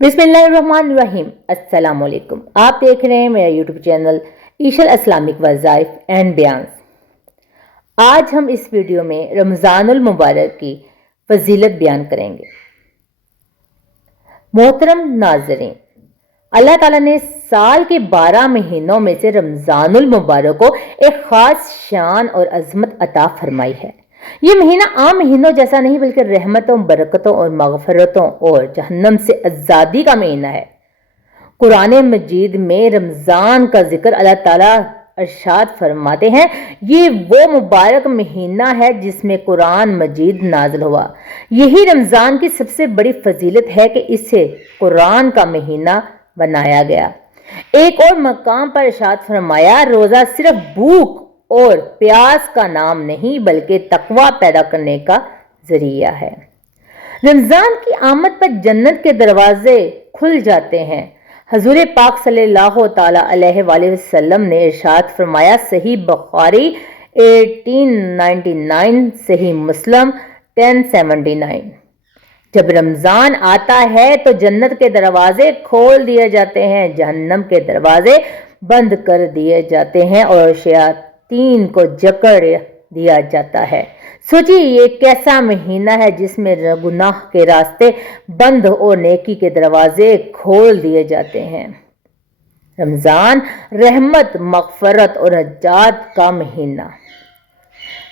बिस्मिल्लाहिर्रहमानिर्रहीम। अस्सलाम वालेकुम। आप देख रहे हैं मेरा यूट्यूब चैनल ईशल इस्लामिक वज़ाइफ एंड बयान्स। आज हम इस वीडियो में रमज़ानुल मुबारक की फजीलत बयान करेंगे। मोहतरम नाज़रीन, अल्लाह ताला ने साल के 12 महीनों में से रमज़ानुल मुबारक को एक ख़ास शान और अज़मत अता फरमाई है। ये महीना आम महीनों जैसा नहीं बल्कि रहमतों, बरकतों और मग़फ़िरतों और जहन्नम से आज़ादी का महीना है। कुरान मजीद में रमज़ान का जिक्र अल्लाह ताला इरशाद फरमाते हैं, ये वो मुबारक महीना है जिसमें कुरान मजीद नाज़िल हुआ। यही रमज़ान की सबसे बड़ी फजीलत है कि इसे कुरान का महीना बनाया गया। एक और मकाम पर इरशाद फरमाया, रोज़ा सिर्फ भूख और प्यास का नाम नहीं बल्कि तकवा पैदा करने का जरिया है। रमज़ान की आमद पर जन्नत के दरवाजे खुल जाते हैं। हजूर पाक सल्लल्लाहु ताला अलैहि वसल्लम ने इरशाद फरमाया, सही बुखारी 1899, सही मुस्लिम 1079, जब रमज़ान आता है तो जन्नत के दरवाजे खोल दिए जाते हैं, जहन्नम के दरवाजे बंद कर दिए जाते हैं और शयातीन को जकड़ दिया जाता है। सोचिए, ये कैसा महीना है जिसमें गुनाह के रास्ते बंद और नेकी के दरवाजे खोल दिए जाते हैं। रमज़ान रहमत, मग़फ़रत और नजात का महीना।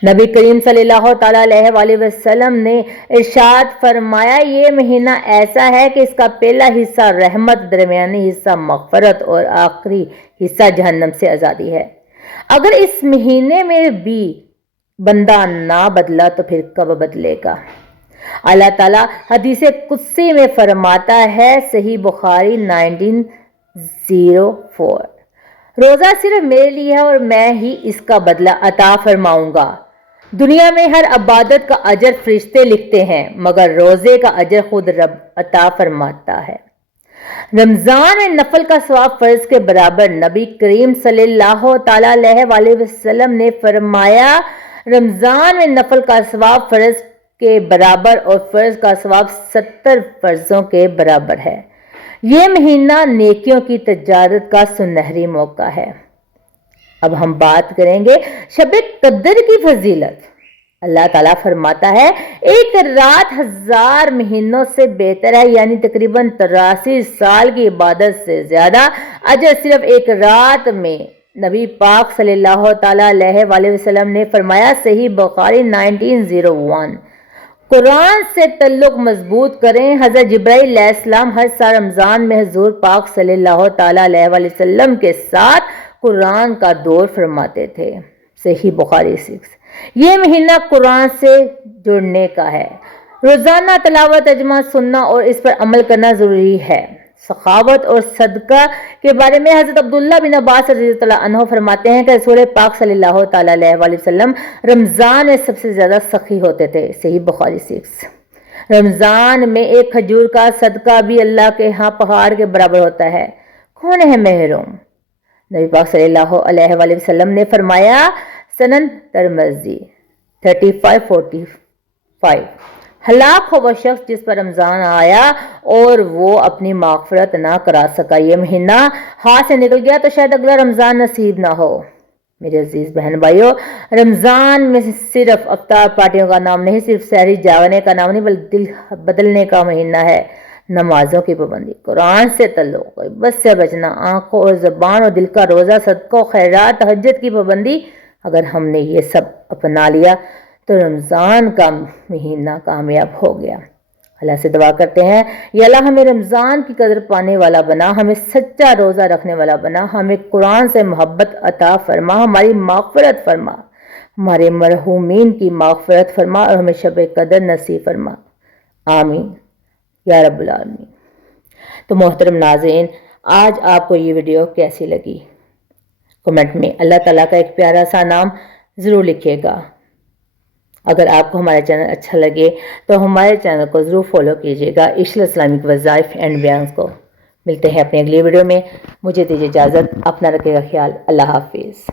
नबी करीम सल्लल्लाहु ताला अलैहि वसल्लम ने इरशाद फरमाया, ये महीना ऐसा है कि इसका पहला हिस्सा रहमत, दरमियानी हिस्सा मग़फ़रत और आखिरी हिस्सा जहन्नम से आज़ादी है। अगर इस महीने में भी बंदा ना बदला तो फिर कब बदलेगा? अल्लाह ताला हदीस कुदसी में फरमाता है, सही बुखारी 1904, रोज़ा सिर्फ मेरे लिए है और मैं ही इसका बदला अता फरमाऊंगा। दुनिया में हर इबादत का अजर फरिश्ते लिखते हैं, मगर रोज़े का अजर खुद रब अता फरमाता है। रमज़ान में नफल का सवाब फर्ज के बराबर। नबी करीम सल्लल्लाहु ताला अलैहि वसल्लम ने फरमाया, रमज़ान में नफल का सवाब फर्ज के बराबर और फर्ज का सवाब 70 फर्जों के बराबर है। ये महीना नेकियों की तजारत का सुनहरी मौका है। अब हम बात करेंगे शब-ए कद्र की फजीलत। अल्लाह ताला फरमाता है, एक रात 1000 महीनों से बेहतर है, यानी तकरीबन 83 साल की इबादत से ज्यादा अजर सिर्फ एक रात में। नबी पाक सल्लल्लाहु ताला अलैहि वसल्लम ने फरमाया, सही बुखारी 1901, कुरान से तल्लुक मजबूत करें। हज़रत जिब्राइल अलैहिस्सलाम हर साल रमज़ान में हुज़ूर पाक सल्लल्लाहु ताला अलैहि वसल्लम के साथ कुरान का दौर फरमाते थे। सही बुखारी 6। ये महीना कुरान से जुड़ने का है। रोज़ाना तिलावत, तर्जुमा सुनना और इस पर अमल करना ज़रूरी है। सखावत और सदका के बारे में हज़रत अब्दुल्ला बिन अब्बास रज़ियल्लाहु अन्हु फरमाते हैं कि रसूल पाक सल्लल्लाहु ताला अलैहि वसल्लम रमज़ान में सबसे ज़्यादा सखी होते थे। सही बुखारी 6। रमज़ान में एक खजूर का सदका भी अल्लाह के यहाँ पहाड़ के बराबर होता है। कौन है महरूम? नबी पाक सल्लल्लाहु अलैहि वसल्लम ने फरमाया, सनन तिरमिज़ी 3545, हलाक हो वह शख्स जिस पर रमज़ान आया और वो अपनी माग़फ़िरत ना करा सका। ये महीना हाथ से निकल गया तो शायद अगला रमज़ान नसीब ना हो। मेरे अजीज़ बहन भाइयों, रमज़ान में सिर्फ अफ्तार पार्टियों का नाम नहीं, सिर्फ सहरी जागने का नाम नहीं, बल्कि दिल बदलने का महीना है। नमाजों की पाबंदी, कुरान से तल्लुक़, बस से बचना, आँखों और ज़बान और दिल का रोज़ा, सदका, खैरात, तहज्जुद की पाबंदी। अगर हमने ये सब अपना लिया तो रमज़ान का महीना कामयाब हो गया। अल्लाह से दुआ करते हैं, या अल्लाह हमें रमज़ान की कदर पाने वाला बना, हमें सच्चा रोज़ा रखने वाला बना, हमें कुरान से मोहब्बत अता फरमा, हमारी माग़फ़िरत फरमा, हमारे मरहूमीन की माग़फ़िरत फरमा और हमें शब कदर नसीब फरमा। आमीन या रब्बुल आलमीन। तो मोहतरम नाज़रीन, आज आपको ये वीडियो कैसी लगी? कमेंट में अल्लाह ताला का एक प्यारा सा नाम ज़रूर लिखिएगा। अगर आपको हमारा चैनल अच्छा लगे तो हमारे चैनल को ज़रूर फॉलो कीजिएगा, ईशल इस्लामिक वज़ाइफ एंड बयान्स को। मिलते हैं अपने अगली वीडियो में। मुझे दीजिए इजाज़त, अपना रखिएगा ख्याल। अल्लाह हाफिज़।